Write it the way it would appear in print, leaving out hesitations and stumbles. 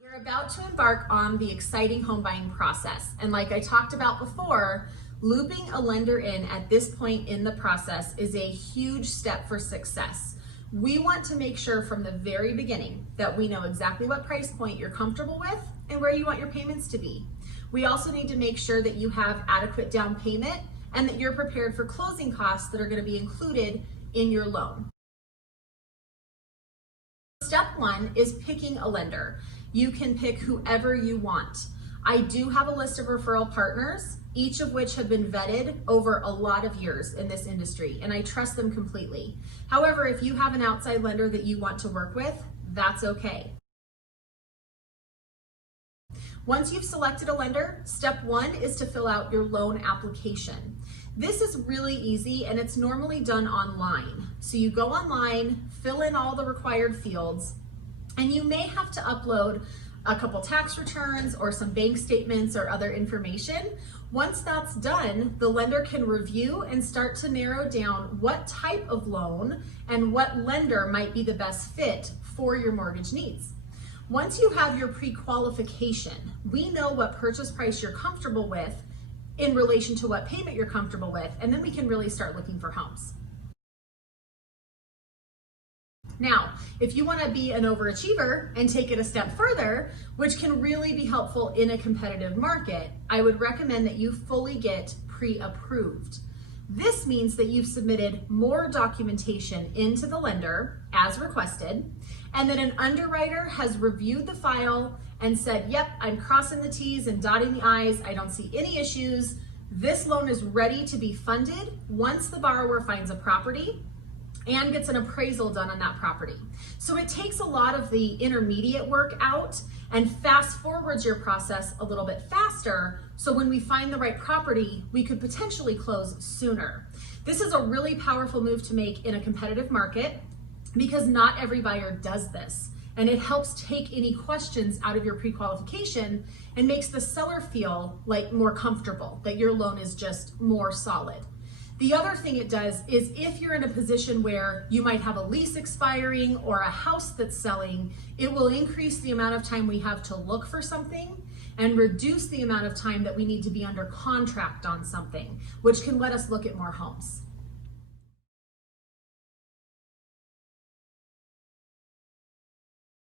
We're about to embark on the exciting home buying process. And like I talked about before, looping a lender in at this point in the process is a huge step for success. We want to make sure from the very beginning that we know exactly what price point you're comfortable with and where you want your payments to be. We also need to make sure that you have adequate down payment and that you're prepared for closing costs that are going to be included in your loan. Step one is picking a lender. You can pick whoever you want. I do have a list of referral partners, each of which have been vetted over a lot of years in this industry, and I trust them completely. However, if you have an outside lender that you want to work with, that's okay. Once you've selected a lender, step one is to fill out your loan application. This is really easy and it's normally done online. So you go online, fill in all the required fields, and you may have to upload a couple tax returns or some bank statements or other information. Once that's done, the lender can review and start to narrow down what type of loan and what lender might be the best fit for your mortgage needs. Once you have your pre-qualification, we know what purchase price you're comfortable with in relation to what payment you're comfortable with, and then we can really start looking for homes. Now, if you want to be an overachiever and take it a step further, which can really be helpful in a competitive market, I would recommend that you fully get pre-approved. This means that you've submitted more documentation into the lender as requested, and that an underwriter has reviewed the file and said, yep, I'm crossing the T's and dotting the I's, I don't see any issues. This loan is ready to be funded once the borrower finds a property and gets an appraisal done on that property. So it takes a lot of the intermediate work out and fast forwards your process a little bit faster, so when we find the right property, we could potentially close sooner. This is a really powerful move to make in a competitive market because not every buyer does this, and it helps take any questions out of your pre-qualification and makes the seller feel like more comfortable, that your loan is just more solid. The other thing it does is if you're in a position where you might have a lease expiring or a house that's selling, it will increase the amount of time we have to look for something and reduce the amount of time that we need to be under contract on something, which can let us look at more homes.